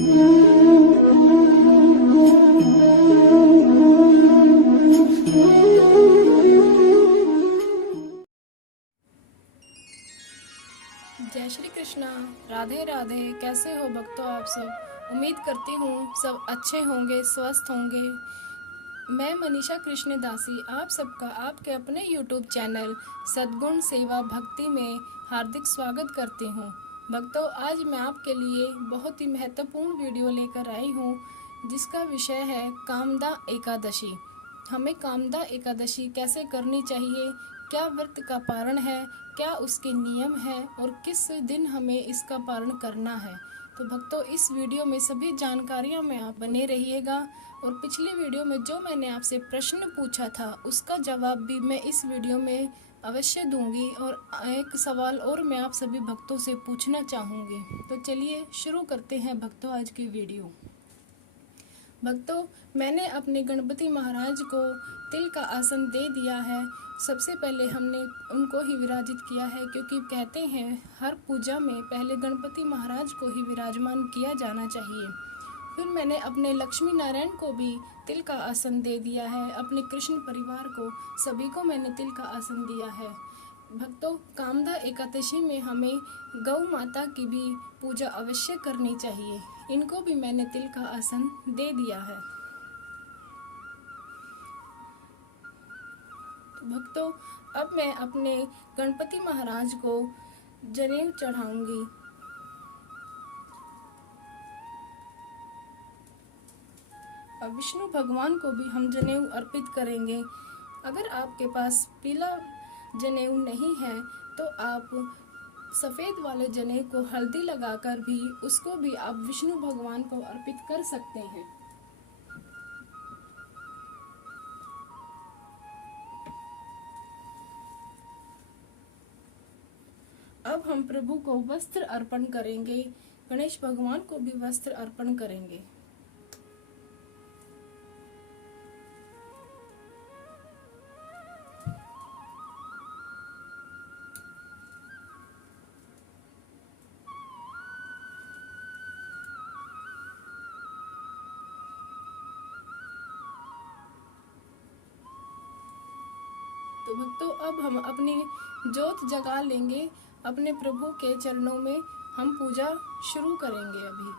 जय श्री कृष्णा। राधे राधे। कैसे हो भक्तों आप सब? उम्मीद करती हूँ सब अच्छे होंगे, स्वस्थ होंगे। मैं मनीषा कृष्णदासी आप सबका आपके अपने YouTube चैनल सद्गुण सेवा भक्ति में हार्दिक स्वागत करती हूँ। भक्तों, आज मैं आपके लिए बहुत ही महत्वपूर्ण वीडियो लेकर आई हूँ, जिसका विषय है कामदा एकादशी। हमें कामदा एकादशी कैसे करनी चाहिए, क्या व्रत का पारण है, क्या उसके नियम हैं और किस दिन हमें इसका पारण करना है। तो भक्तों, इस वीडियो में सभी जानकारियों में आप बने रहिएगा। और पिछली वीडियो में जो मैंने आपसे प्रश्न पूछा था उसका जवाब भी मैं इस वीडियो में अवश्य दूंगी। और एक सवाल और मैं आप सभी भक्तों से पूछना चाहूँगी। तो चलिए शुरू करते हैं भक्तों आज की वीडियो। भक्तों, मैंने अपने गणपति महाराज को तिल का आसन दे दिया है। सबसे पहले हमने उनको ही विराजित किया है, क्योंकि कहते हैं हर पूजा में पहले गणपति महाराज को ही विराजमान किया जाना चाहिए। फिर मैंने अपने लक्ष्मी नारायण को भी तिल का आसन दे दिया है। अपने कृष्ण परिवार को सभी को मैंने तिल का आसन दिया है। भक्तों, कामदा एकादशी में हमें गौ माता की भी पूजा अवश्य करनी चाहिए। इनको भी मैंने तिल का आसन दे दिया है। तो भक्तों, अब मैं अपने गणपति महाराज को जनेऊ चढ़ाऊंगी। और विष्णु भगवान को भी हम जनेऊ अर्पित करेंगे। अगर आपके पास पीला जनेऊ नहीं है तो आप सफ़ेद वाले जनेऊ को हल्दी लगाकर भी उसको भी आप विष्णु भगवान को अर्पित कर सकते हैं। अब हम प्रभु को वस्त्र अर्पण करेंगे। गणेश भगवान को भी वस्त्र अर्पण करेंगे। तो भक्तों, अब हम अपनी जोत जगा लेंगे। अपने प्रभु के चरणों में हम पूजा शुरू करेंगे अभी।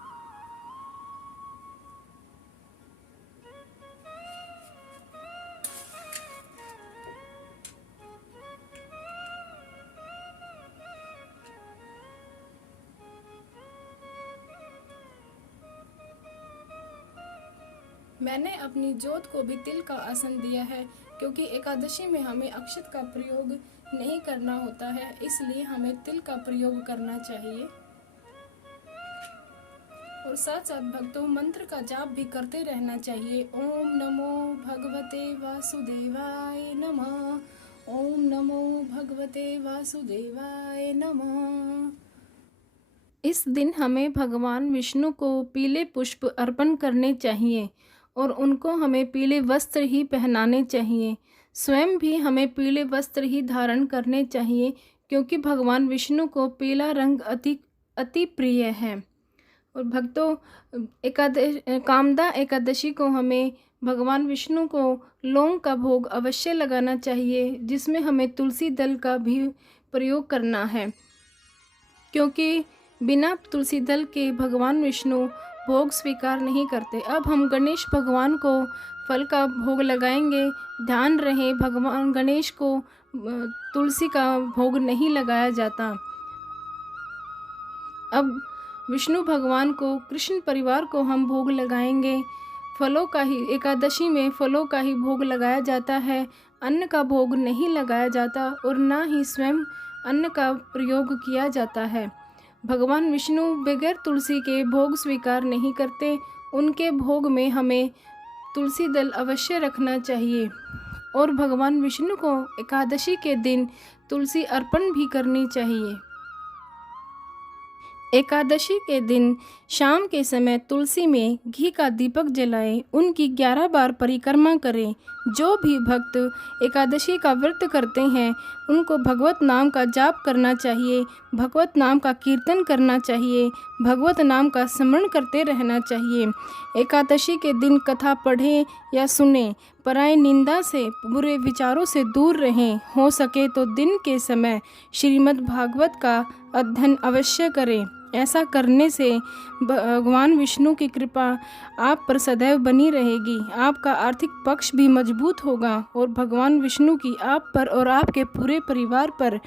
मैंने अपनी जोत को भी तिल का आसन दिया है, क्योंकि एकादशी में हमें अक्षत का प्रयोग नहीं करना होता है, इसलिए हमें तिल का प्रयोग करना चाहिए। और साथ साथ भक्तों, मंत्र का जाप भी करते रहना चाहिए। ओम नमो भगवते वासुदेवाय नमः। ओम नमो भगवते वासुदेवाय नमः। इस दिन हमें भगवान विष्णु को पीले पुष्प अर्पण करने चाहिए और उनको हमें पीले वस्त्र ही पहनाने चाहिए। स्वयं भी हमें पीले वस्त्र ही धारण करने चाहिए, क्योंकि भगवान विष्णु को पीला रंग अति प्रिय है। और भक्तों, कामदा एकादशी को हमें भगवान विष्णु को लौंग का भोग अवश्य लगाना चाहिए, जिसमें हमें तुलसी दल का भी प्रयोग करना है, क्योंकि बिना तुलसी दल के भगवान विष्णु भोग स्वीकार नहीं करते। अब हम गणेश भगवान को फल का भोग लगाएंगे। ध्यान रहे, भगवान गणेश को तुलसी का भोग नहीं लगाया जाता। अब विष्णु भगवान को, कृष्ण परिवार को हम भोग लगाएंगे। फलों का ही, एकादशी में फलों का ही भोग लगाया जाता है। अन्न का भोग नहीं लगाया जाता और ना ही स्वयं अन्न का प्रयोग किया जाता है। भगवान विष्णु बगैर तुलसी के भोग स्वीकार नहीं करते। उनके भोग में हमें तुलसी दल अवश्य रखना चाहिए। और भगवान विष्णु को एकादशी के दिन तुलसी अर्पण भी करनी चाहिए। एकादशी के दिन शाम के समय तुलसी में घी का दीपक जलाएं, उनकी 11 बार परिक्रमा करें। जो भी भक्त एकादशी का व्रत करते हैं उनको भगवत नाम का जाप करना चाहिए, भगवत नाम का कीर्तन करना चाहिए, भगवत नाम का स्मरण करते रहना चाहिए। एकादशी के दिन कथा पढ़ें या सुनें, पराई निंदा से, बुरे विचारों से दूर रहें। हो सके तो दिन के समय श्रीमद् भागवत का अध्ययन अवश्य करें। ऐसा करने से भगवान विष्णु की कृपा आप पर सदैव बनी रहेगी। आपका आर्थिक पक्ष भी मजबूत होगा और भगवान विष्णु की आप पर और आपके पूरे परिवार पर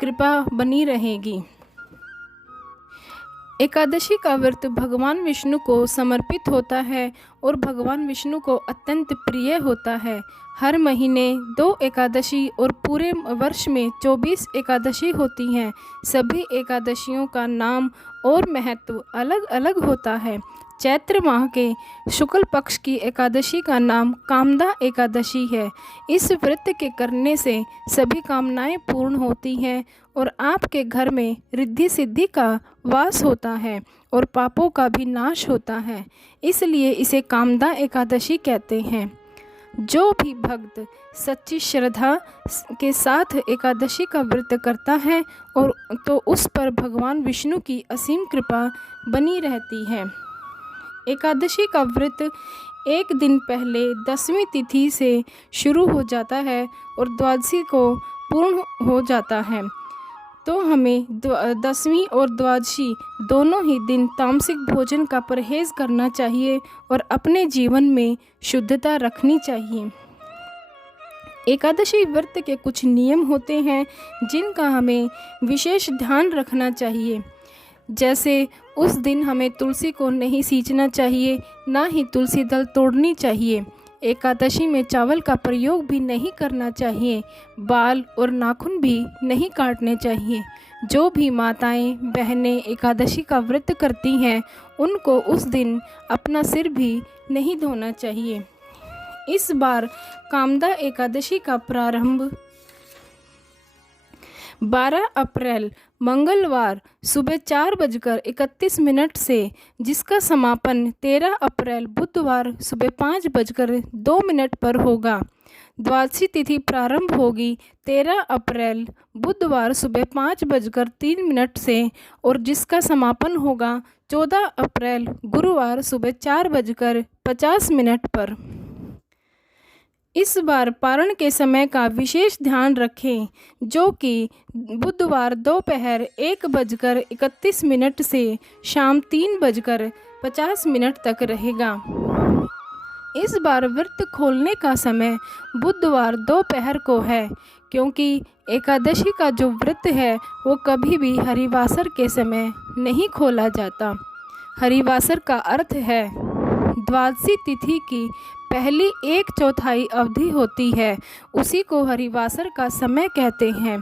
कृपा बनी रहेगी। एकादशी का व्रत भगवान विष्णु को समर्पित होता है और भगवान विष्णु को अत्यंत प्रिय होता है। हर महीने 2 एकादशी और पूरे वर्ष में 24 एकादशी होती हैं। सभी एकादशियों का नाम और महत्व अलग अलग होता है। चैत्र माह के शुक्ल पक्ष की एकादशी का नाम कामदा एकादशी है। इस व्रत के करने से सभी कामनाएं पूर्ण होती हैं और आपके घर में रिद्धि सिद्धि का वास होता है और पापों का भी नाश होता है। इसलिए इसे कामदा एकादशी कहते हैं। जो भी भक्त सच्ची श्रद्धा के साथ एकादशी का व्रत करता है और तो उस पर भगवान विष्णु की असीम कृपा बनी रहती है। एकादशी का व्रत एक दिन पहले 10वीं तिथि से शुरू हो जाता है और द्वादशी को पूर्ण हो जाता है। तो हमें 10वीं और द्वादशी दोनों ही दिन तामसिक भोजन का परहेज़ करना चाहिए और अपने जीवन में शुद्धता रखनी चाहिए। एकादशी व्रत के कुछ नियम होते हैं जिनका हमें विशेष ध्यान रखना चाहिए। जैसे उस दिन हमें तुलसी को नहीं सींचना चाहिए, ना ही तुलसी दल तोड़नी चाहिए। एकादशी में चावल का प्रयोग भी नहीं करना चाहिए। बाल और नाखून भी नहीं काटने चाहिए। जो भी माताएं बहनें एकादशी का व्रत करती हैं उनको उस दिन अपना सिर भी नहीं धोना चाहिए। इस बार कामदा एकादशी का प्रारंभ 12 अप्रैल मंगलवार सुबह 4:31 से, जिसका समापन 13 अप्रैल बुधवार सुबह 5:02 पर होगा। द्वादशी तिथि प्रारंभ होगी 13 अप्रैल बुधवार सुबह 5:03 से और जिसका समापन होगा 14 अप्रैल गुरुवार सुबह 4:50 पर। इस बार पारण के समय का विशेष ध्यान रखें, जो कि बुधवार दोपहर 1:31 से शाम 3:50 तक रहेगा। इस बार व्रत खोलने का समय बुधवार दोपहर को है, क्योंकि एकादशी का जो व्रत है वो कभी भी हरिवासर के समय नहीं खोला जाता। हरिवासर का अर्थ है द्वादशी तिथि की पहली 1/4 अवधि होती है, उसी को हरिवासर का समय कहते हैं।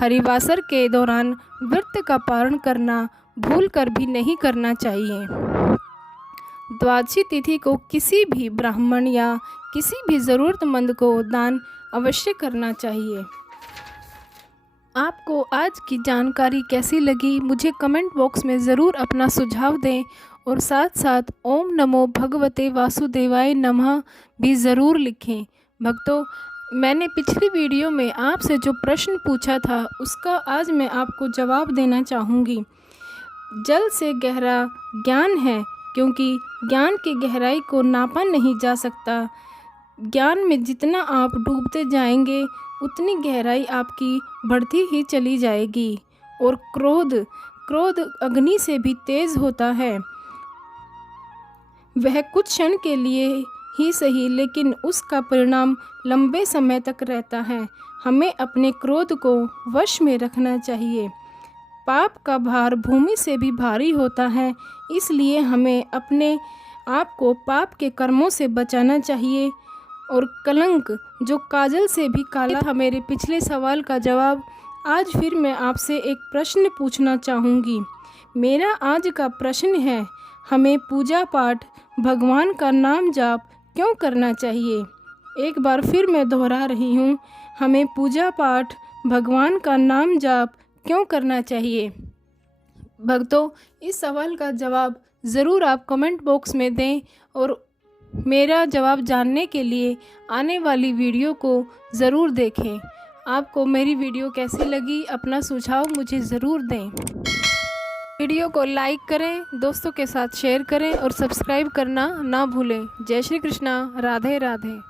हरिवासर के दौरान व्रत का पारण करना भूल कर भी नहीं करना चाहिए। द्वादशी तिथि को किसी भी ब्राह्मण या किसी भी ज़रूरतमंद को दान अवश्य करना चाहिए। आपको आज की जानकारी कैसी लगी मुझे कमेंट बॉक्स में ज़रूर अपना सुझाव दें और साथ साथ ओम नमो भगवते वासुदेवाय नमः भी ज़रूर लिखें। भक्तों, मैंने पिछली वीडियो में आपसे जो प्रश्न पूछा था उसका आज मैं आपको जवाब देना चाहूँगी। जल से गहरा ज्ञान है, क्योंकि ज्ञान की गहराई को नापा नहीं जा सकता। ज्ञान में जितना आप डूबते जाएंगे उतनी गहराई आपकी बढ़ती ही चली जाएगी। और क्रोध अग्नि से भी तेज होता है। वह कुछ क्षण के लिए ही सही, लेकिन उसका परिणाम लंबे समय तक रहता है। हमें अपने क्रोध को वश में रखना चाहिए। पाप का भार भूमि से भी भारी होता है, इसलिए हमें अपने आप को पाप के कर्मों से बचाना चाहिए। और कलंक जो काजल से भी काला था। मेरे पिछले सवाल का जवाब आज फिर मैं आपसे एक प्रश्न पूछना चाहूँगी। मेरा आज का प्रश्न है, हमें पूजा पाठ भगवान का नाम जाप क्यों करना चाहिए? एक बार फिर मैं दोहरा रही हूँ, हमें पूजा पाठ भगवान का नाम जाप क्यों करना चाहिए? भक्तों, इस सवाल का जवाब ज़रूर आप कमेंट बॉक्स में दें और मेरा जवाब जानने के लिए आने वाली वीडियो को ज़रूर देखें। आपको मेरी वीडियो कैसी लगी अपना सुझाव मुझे ज़रूर दें। वीडियो को लाइक करें, दोस्तों के साथ शेयर करें और सब्सक्राइब करना ना भूलें। जय श्री कृष्णा। राधे राधे।